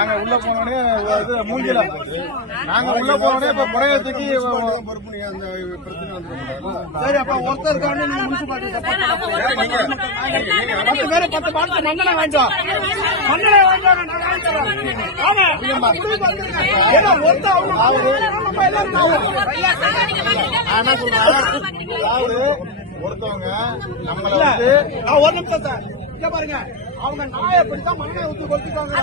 நாங்க உள்ள போனோடனே மூஞ்சில நாங்க உள்ள போனோடனே இப்ப புறையத்துக்கு சரி. அப்ப ஒருத்தருக்கான முனிசிபாலிட்டி 10 பேர் 10 பாட்டு மண்ணனை வாங்கிட்டோம். மண்ணனை வாங்கிட்டாங்க. ஒருத்தவங்க நம்மள ஒரு நிமிஷம் சார் பாருங்க, அவங்க நாயை பிடிச்சா மண்ணை ஊற்றி கொளுத்திட்டாங்க.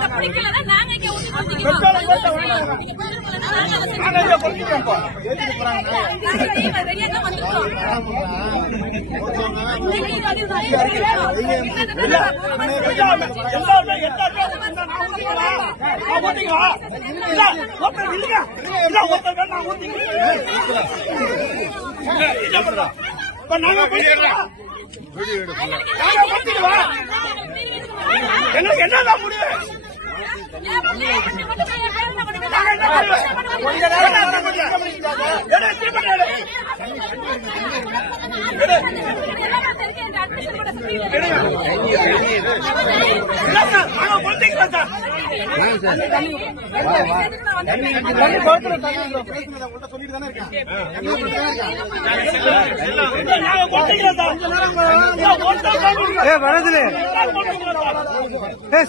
எங்களுக்கு என்னதான் முடியும்?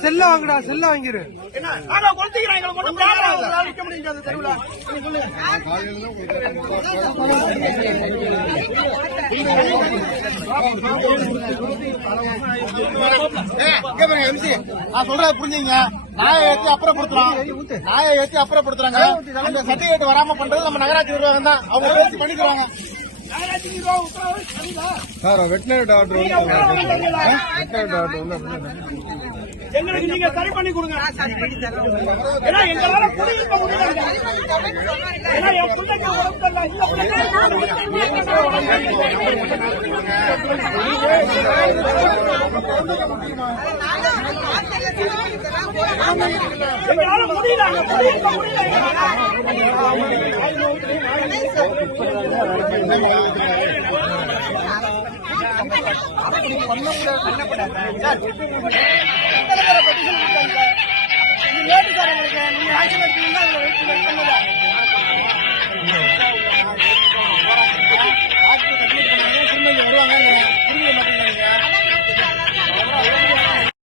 செல்ல வாங்கடா, செல்ல வாங்கிரு. நான் சொல்றத புரிஞ்சுங்க. நாயை ஏற்றி அப்புறப்படுத்துறாங்க. நாயை ஏற்றி அப்புறப்படுத்துறாங்க. அந்த சர்டிபிகேட் வராம பண்றது நம்ம நகராட்சி நிர்வாகம் தான். அவங்க பேசி பண்ணிக்கிறாங்க. வெட்டினரி டாக்டர் எங்களுக்கு நீங்க சரி பண்ணி கொடுங்க. ஏன்னா எங்களால குடியிருக்க முடியாது. ஏன்னா என் பிள்ளைக்கு உடம்பு எங்களால முடியல. குடியிருக்க முடியல.